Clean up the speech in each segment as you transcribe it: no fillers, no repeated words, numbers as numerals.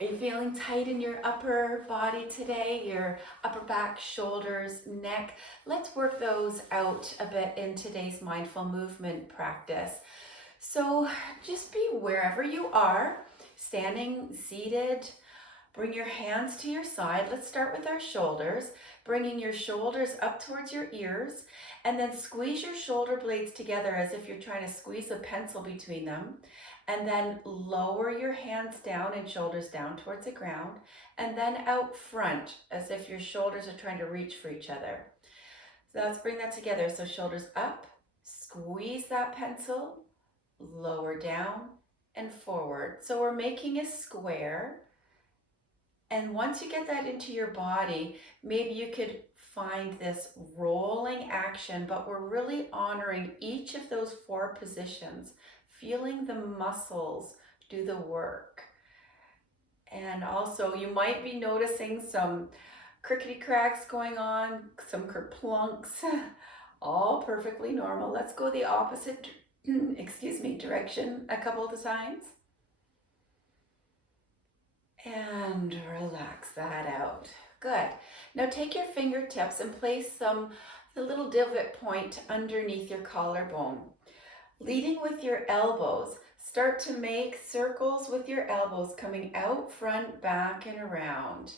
Are you feeling tight in your upper body today? Your upper back, shoulders, neck? Let's work those out a bit in today's mindful movement practice. So just be wherever you are, standing, seated. Bring your hands to your side. Let's start with our shoulders, bringing your shoulders up towards your ears, and then squeeze your shoulder blades together as if you're trying to squeeze a pencil between them. And then lower your hands down and shoulders down towards the ground, and then out front as if your shoulders are trying to reach for each other. So let's bring that together. So shoulders up, squeeze that pencil, lower down and forward. So we're making a square. And once you get that into your body, maybe you could find this rolling action, but we're really honoring each of those 4 positions, feeling the muscles do the work. And also you might be noticing some crickety cracks going on, some kerplunks, all perfectly normal. Let's go the opposite, direction a couple of times. And relax that out. Good. Now take your fingertips and place the little divot point underneath your collarbone. Leading with your elbows, start to make circles with your elbows coming out front, back, and around.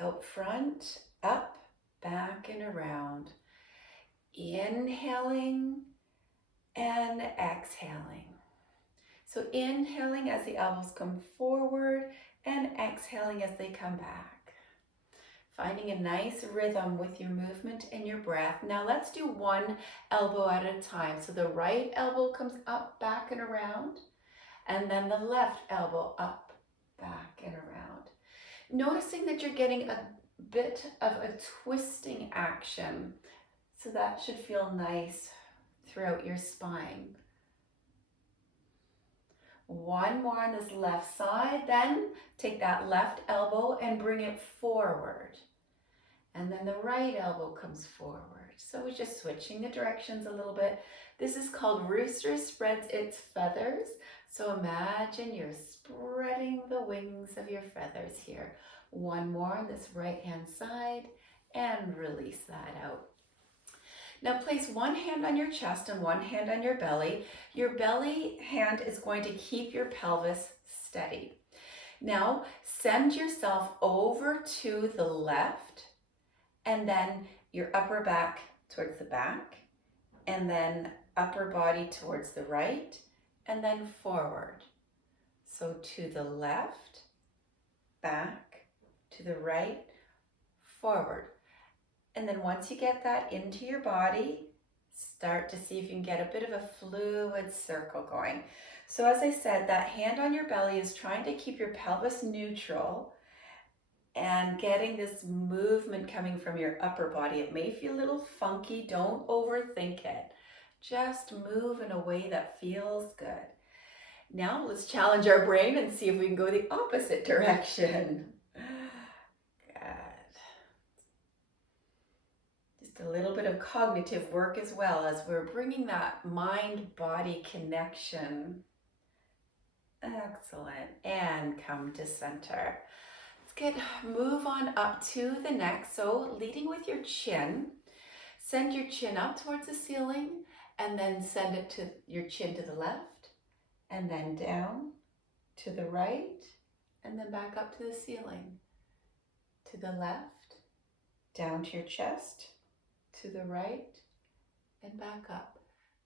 Out front, up, back, and around. Inhaling and exhaling. So inhaling as the elbows come forward and exhaling as they come back. Finding a nice rhythm with your movement and your breath. Now let's do one elbow at a time. So the right elbow comes up, back, and around, and then the left elbow up, back, and around. Noticing that you're getting a bit of a twisting action. So that should feel nice throughout your spine. One more on this left side, then take that left elbow and bring it forward. And then the right elbow comes forward. So we're just switching the directions a little bit. This is called Rooster Spreads Its Feathers. So imagine you're spreading the wings of your feathers here. One more on this right hand side and release that out. Now place one hand on your chest and one hand on your belly. Your belly hand is going to keep your pelvis steady. Now send yourself over to the left and then your upper back towards the back and then upper body towards the right and then forward. So to the left, back, to the right, forward. And then once you get that into your body, start to see if you can get a bit of a fluid circle going. So as I said, that hand on your belly is trying to keep your pelvis neutral and getting this movement coming from your upper body. It may feel a little funky. Don't overthink it. Just move in a way that feels good. Now let's challenge our brain and see if we can go the opposite direction. A little bit of cognitive work as well as we're bringing that mind-body connection. Excellent. And come to center. Move on up to the neck. So leading with your chin, send your chin up towards the ceiling and then send it to your chin to the left and then down to the right and then back up to the ceiling. To the left, down to your chest, to the right and back up.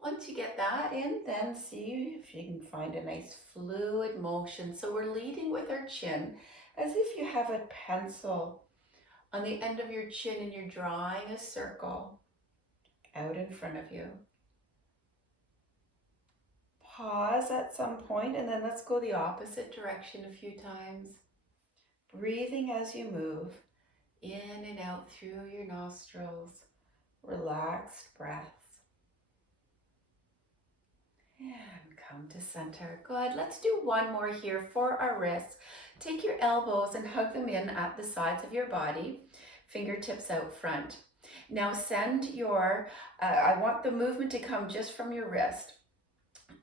Once you get that in, then see if you can find a nice fluid motion. So we're leading with our chin as if you have a pencil on the end of your chin and you're drawing a circle out in front of you. Pause at some point and then let's go the opposite direction a few times. Breathing as you move in and out through your nostrils. Relaxed breaths. And come to center. Good. Let's do one more here for our wrists. Take your elbows and hug them in at the sides of your body. Fingertips out front. Now send your, I want the movement to come just from your wrist.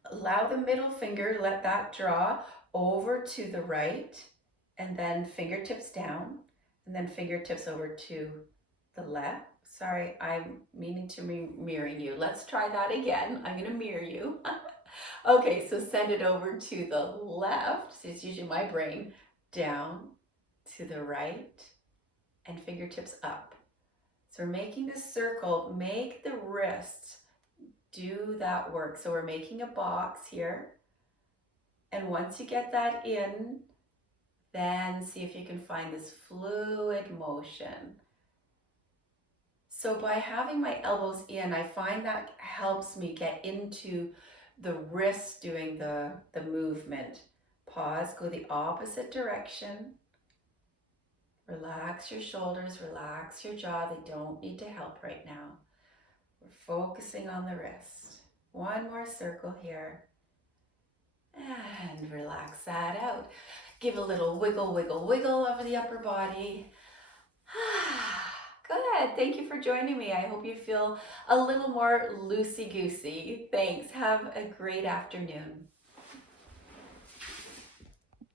Allow the middle finger, let that draw over to the right and then fingertips down, and then fingertips over to the left. Sorry, I'm meaning to mirroring you. Let's try that again. I'm gonna mirror you. Okay, so send it over to the left. So it's usually my brain. Down to the right, and fingertips up. So we're making this circle. Make the wrists do that work. So we're making a box here. And once you get that in, then see if you can find this fluid motion. So by having my elbows in, I find that helps me get into the wrist doing the movement. Pause, go the opposite direction. Relax your shoulders, relax your jaw. They don't need to help right now. We're focusing on the wrist. One more circle here. And relax that out. Give a little wiggle, wiggle, wiggle over the upper body. Good. Thank you for joining me. I hope you feel a little more loosey-goosey. Thanks. Have a great afternoon.